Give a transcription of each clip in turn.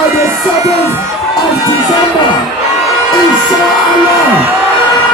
by the 7th of December. Inshallah.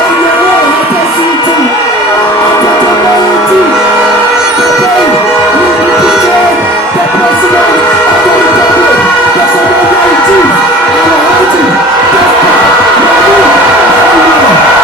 And the Lord has us into the community. The day we became the president of the republic. The Sovereign Chief Alhaji Dr. Mahmoud Bawumia.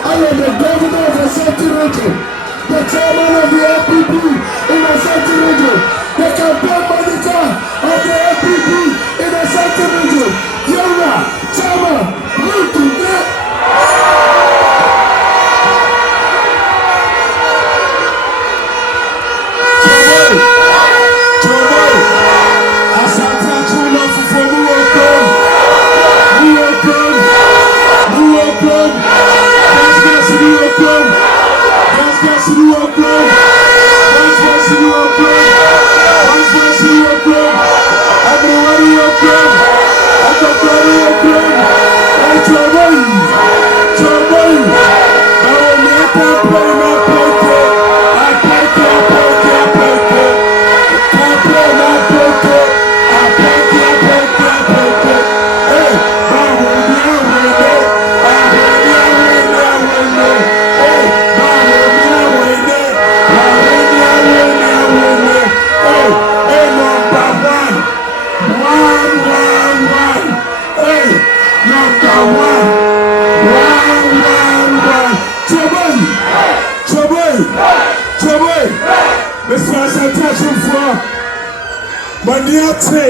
I am the governor of Ashanti region, the chairman of the NPP in Ashanti region, the campaign manager of the NPP in Ashanti region. Yara, chairman, look to that. Maniate,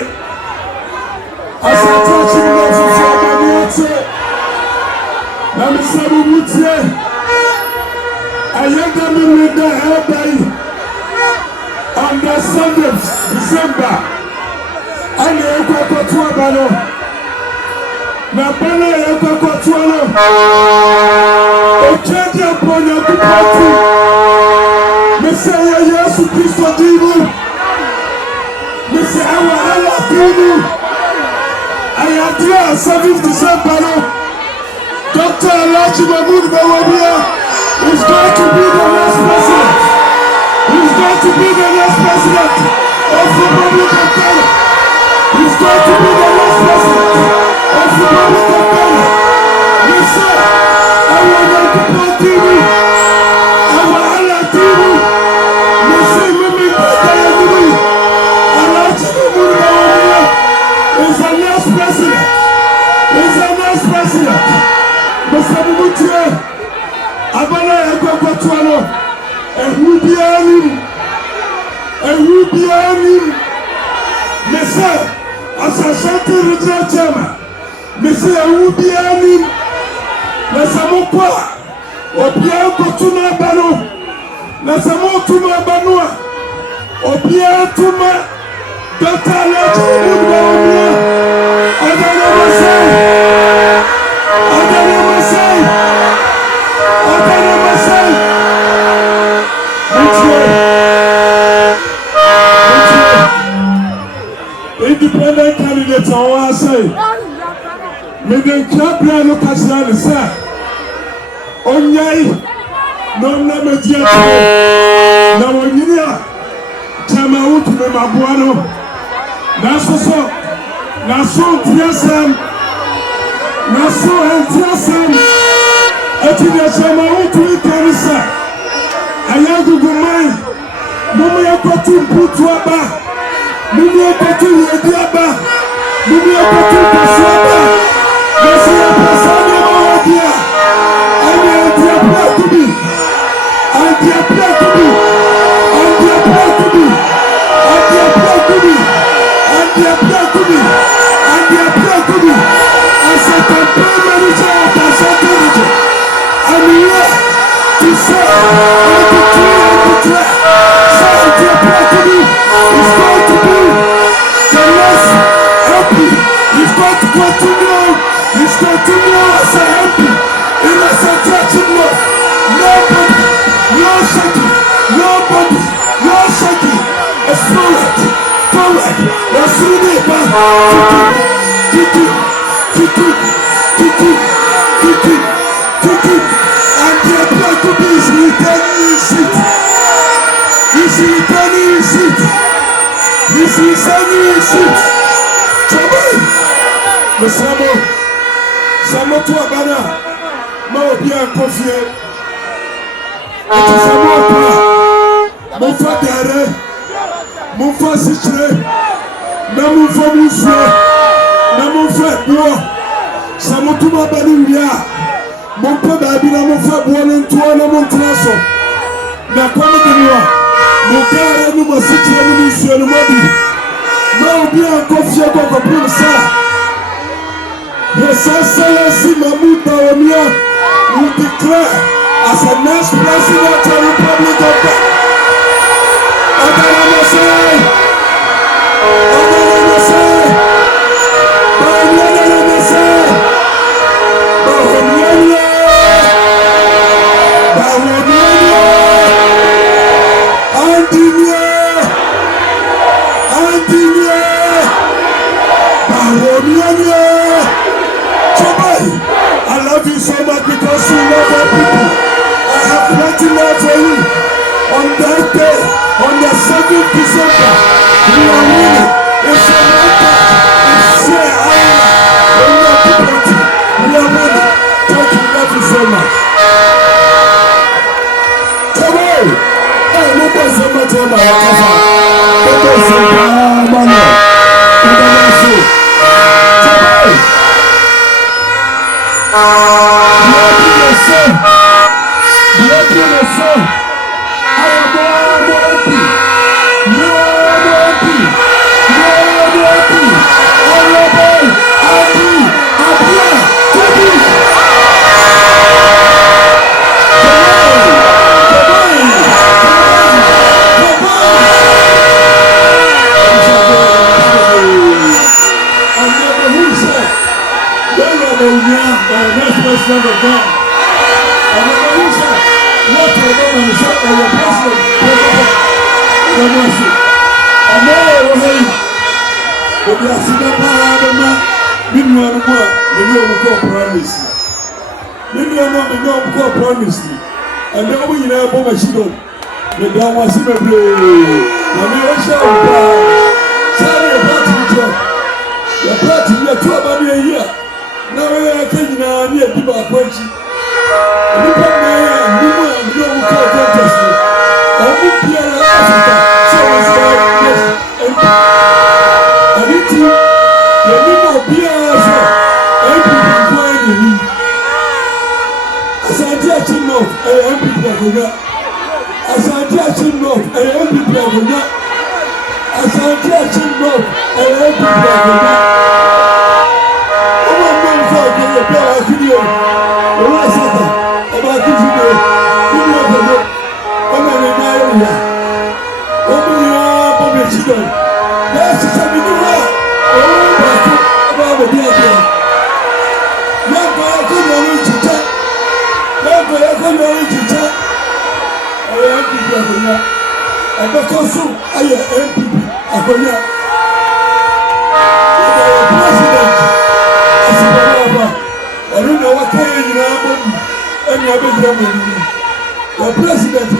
Asante Chibuzo Maniate, Namisabu Mutie, Ayanda Minda Hebai, on the 7th December, and Ekokotua Bano, Nabana Ekokotuano, Okedia Ponya Kupati, Messiah Yesu Christo Divu. Mr. Allah Divu, Ayadia 7th December, Dr. Alhaji Mahmoud Bawumia is going to be the next president. He's going to be the next president of the Republic of Ghana. He's going to be the next president of the Republic of Ghana. Mr. Allah Divu, Allah Divu, Mr. Mimi Bawumia. Is the next president. Is the next president. Mr. Mutie, Abala Ekokotuano, Ehubianim, Mr. Ashanti Regional Chairman, Mr. Ehubianim, Nasamokwa, Obia Kotuna Bano, Nasamotuma Banua, Obia Tuma. Dr. Alhaji Mahmoud Bawumia, Adana Masai, independent candidate on our side. Meden Kabria no Kasana sir. Onyai, no Namedia, Nawonia, Tamaut Mabuano. Naso Tiasam, Naso and Tiasam, Etina Chama to Canisa, Ayago Gumai, Mumia Patu Putuaba, Mumia Patu Yadiaba, Mumia Patu Pasaba, Nasia Pasana Mawadia, He's going to continue And the Jacob is returning seat. He's returning seat. He's returning seat. Trouble. The Samo to Abana. Mawabia Kofie. It is a more. Mufa Dare. Mufa Sitre. Namufa Musa. Namufa Boa. Samotuma Baduria. Mumpa Babina Mufa Buan and Tuana Montraso. Nakwana Dua. Mukara Numa Sitre Musa and Modi. Mawabia Kofie Kokapulsa. His Excellency Mahmoud Bawumia will declare as the next president of the Republic of I love you so much because you love our people. I have plenty more for you. On that day, on the 7th December, we are winning. It's a matter. It's say we are winning. Thank you, love you so much. Come on. Hey, look at so much on my cover. Look at so much money. Come on. And then we have a machine. The down was in a blue. I mean, I shall sorry about the party, you are 12 money a year. Now I can't near people are quenching. You come there and you will call contest. I will be an Africa. So it's like, yes. I need to, you will be an Africa. I will be going to you. Asante Achimno, MP Plagonia. Asante Achimno, MP Plagonia. Asante Achimno, MP Plagonia. Omo mbem so ko ye pe wa kidio. O wa sata, o ba kidio. Kidio ko mo. O na ni na yo ya. O mi ya bo be chido. Yes, se mi ni wa. O ba ko ba bo bi ade. Na ko ko mo ni chicha. I don't know what kind of the president,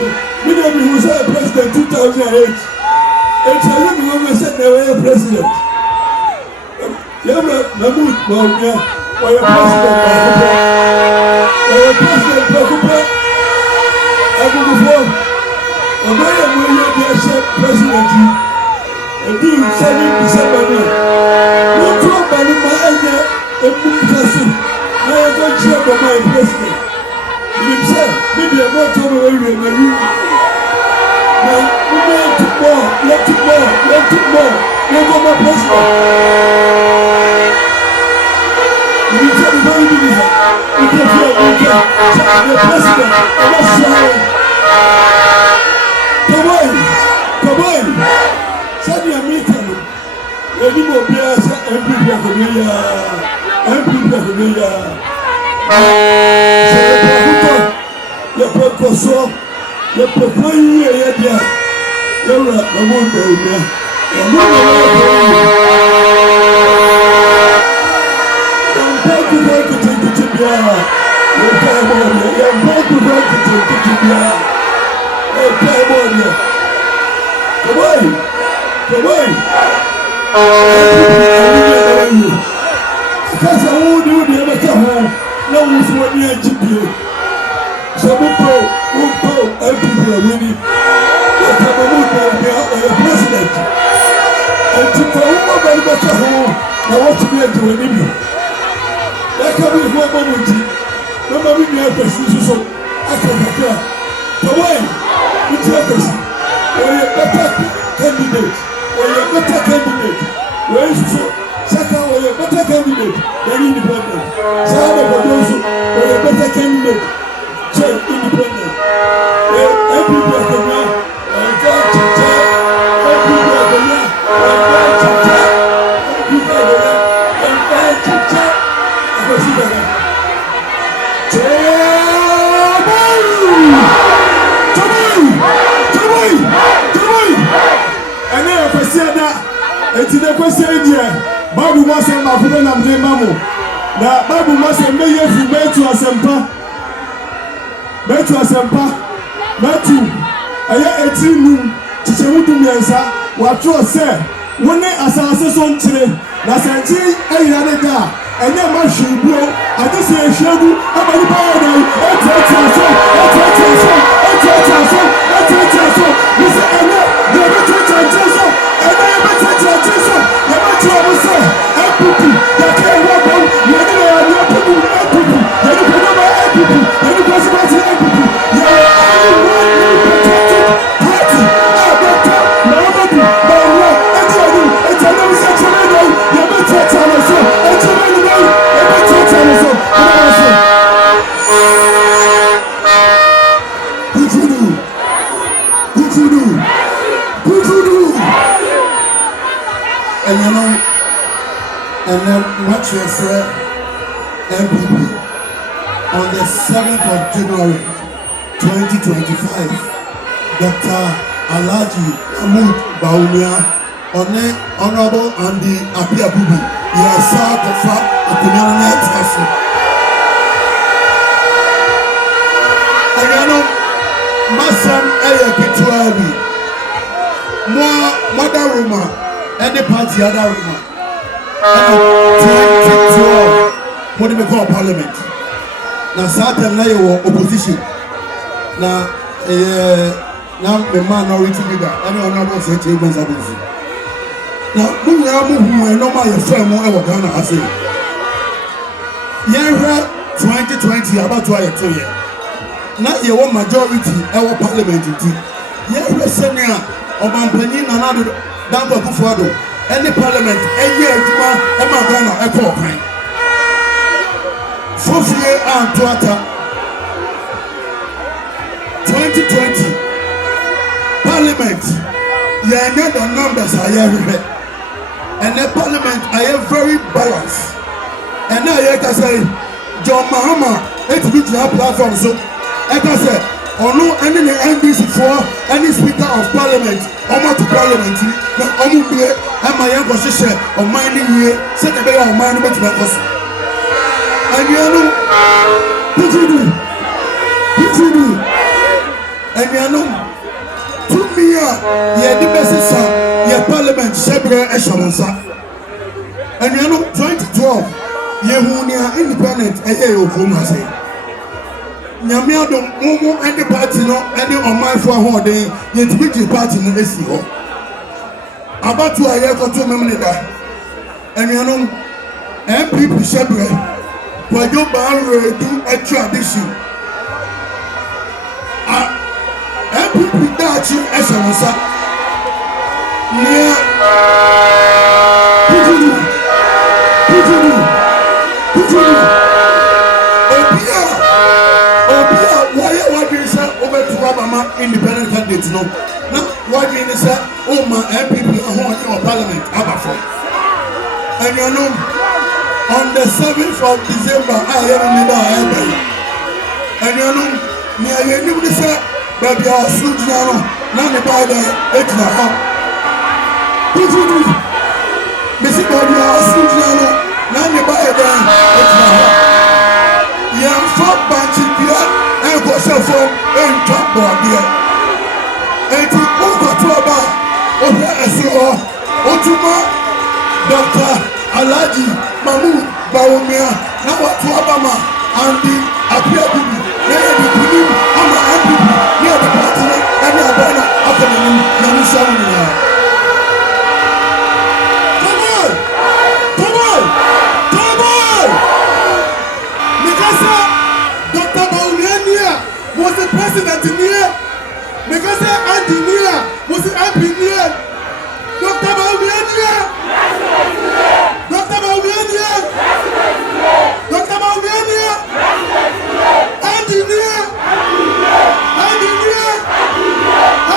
who said president 2008. And so you said they were president. Mahmoud Bawumia, or your president, President, I will before. And I am when you are president. And you 7 December. You talk about my idea and move person. I am going to share my president. You said, maybe I'm not talking about you in the room. Now, we need to more, let it more, let go my president. You tell me very busy. You can feel the president. I'm not sure. Come on. Send me a meeting. Any more players, MP Plagonia. The Precoso, the Preconia, the Ramon. biara yɛpae bɔ deɛ yɛmpa nkura nketenkete biara yɛpae bɔ deɛ kɔbɔi kasa wo de wo deɛ bɛka ho na wo so w'ani agye bie sɛ mopɛ MPP awini yɛkama mu bia ɔyɛ president enti fa wo mɔba no bɛka ho na wɔtumi agye w'ani bi yɛka bi ho ɔma mu nti mɛma me nua akwasi nso so aka kakra kɔbɔi wotie akwasi ɔyɛ better candidate wei nso saka ɔyɛ better candidate than independent saa na bɔdɔ nso ɔyɛ better candidate than independent MPP akonnwa ɛnfa kyekyɛ MPP akonnwa ɛnfa kyekyɛ akwasi dara Toboy ɛnɛ akwasi ada eti ne kwasi deɛ Bible mu asɛm baako bɛ nam de ma mo na Bible mu asɛm bɛyɛ fi Matthew asɛmpa ɛyɛ 18 kyekyɛmu 12 wɔatwerɛ sɛ wo ne asase so nkyere na sɛ nkyere ayira ne da a ɛnyɛ ma hwee buo ade sɛ ɛhwɛ gu ama nipa yɛ dan ɛtiatia so mesɛ ɛnɛ deɛ bɛtiatia nkyere so ɛnɛ yɛbɛtiatia nkyere so yɛbɛkyerɛ mo sɛ MPP yɛka ɛwɔ bɔm yɛne na yɛne apogu MPP yɛne pɛdɔma MPP yɛne kwasibati MPP yɛwɔ any one new patriotic party a bɛka maamadu mawura ɛtiadu ɛtianam sɛ kyerɛ dɛn yɛbɛtiatia no so ɛkyerɛ no dɛn yɛbɛtiatia no so ɛnɛ so and then what you say MPP on the 7th of January 2025 Dr. Alhaji Mahmood Bawumia Honorable Andy Apiabubi yasa kofa akunyana na etiaso ayano masam eye kitwabi Madaruma any party Adaruma 2012 what do we call parliament na satem na your opposition na the minority leader any honorable say Evans Abuzi na munya mu no ma your friend mo e wo Ghana ase year 2020 about to aye 2 year na ye wo majority e wo parliament ti year senior obampanyin na na do Danko Akufo-Addo any parliament any adwuma e ma Ghana e ko kan fofie antoata 2020 parliament yeah net the numbers are here and the parliament are very balanced and now you can say John Mahama it be the platform so I can say ono any the NDC for any speaker of parliament omo to parliament na omo bie e ma yen go hwehwe o man ni wie se de be o man no betima ko so anuanu putudu anuanu tumia ye de besisa ye parliament sebre e shomonsa anuanu 2012 ye hunia independent eye okoma say nyame adom mumu any party no any omanfo ahoden ye tibiti party no esi ho abatu aye ko to memne da anuanu MPP sebre kwajo ba redu extradition MPP dachi esansa ne putudu obia why what is obetuwa mama independent candidate no na what is o ma MPP ahon in parliament abafo anyano on the 7th of December I am in the anyano ni ayeni bi say baby asujina no na ne ba da etina ha putudu mesi baby asujina no na ne ba da etina ha ɛsoro otuma Dr. Alhaji Mahmood Bawumia na watu abama andi apia bibi na yɛde kunim ama MPP na yɛde platine ɛne abana akɔnanim na nisha mu nyinaa. Mikasa Dr. Bawumia Nia was the president Nia. Mikasa Andy Nia was the MP Nia. Dr. Bawumia Nia. Dr. Bawumia Nia. Dr. Bawumia Nia. Andy Nia. Andy Nia.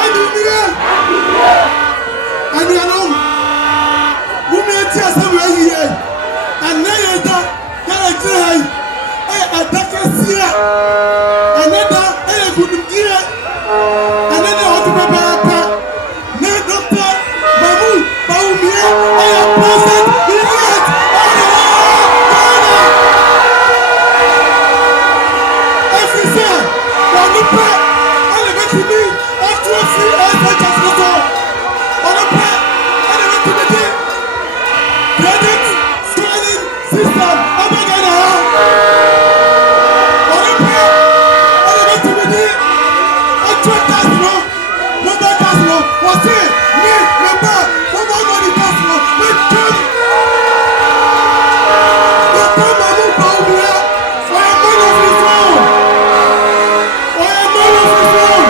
Andy Nia. And you know, women tell somewhere here, and now you're Adakasia, another good gear, another autopapa, no Dr. Mahmood Bawumia, I am present in it. Officer, on the pair, and the to me, after a few hours, I just go on the pair, and the to the day. Credit, scanning, system, what's it? Me, remember, what money does no? Let's come. Dr. Mahmood Bawumia, I am man of his own. I am man of his own.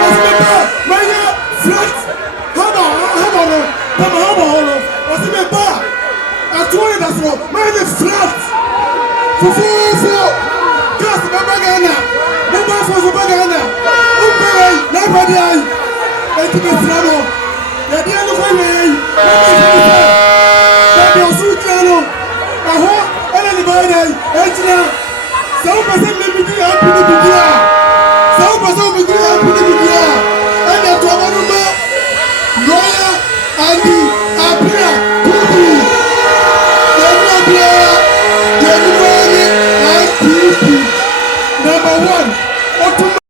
What's it about? My flat. How about what's it about? I told you that's wrong. My flat. Fufu. Gas, Babagana. Mobile phones, Babagana. Umpere, nobody. Eti besramo, yadi anu fayei, yadi osu tiano, aho, ene ni bayei, ejina.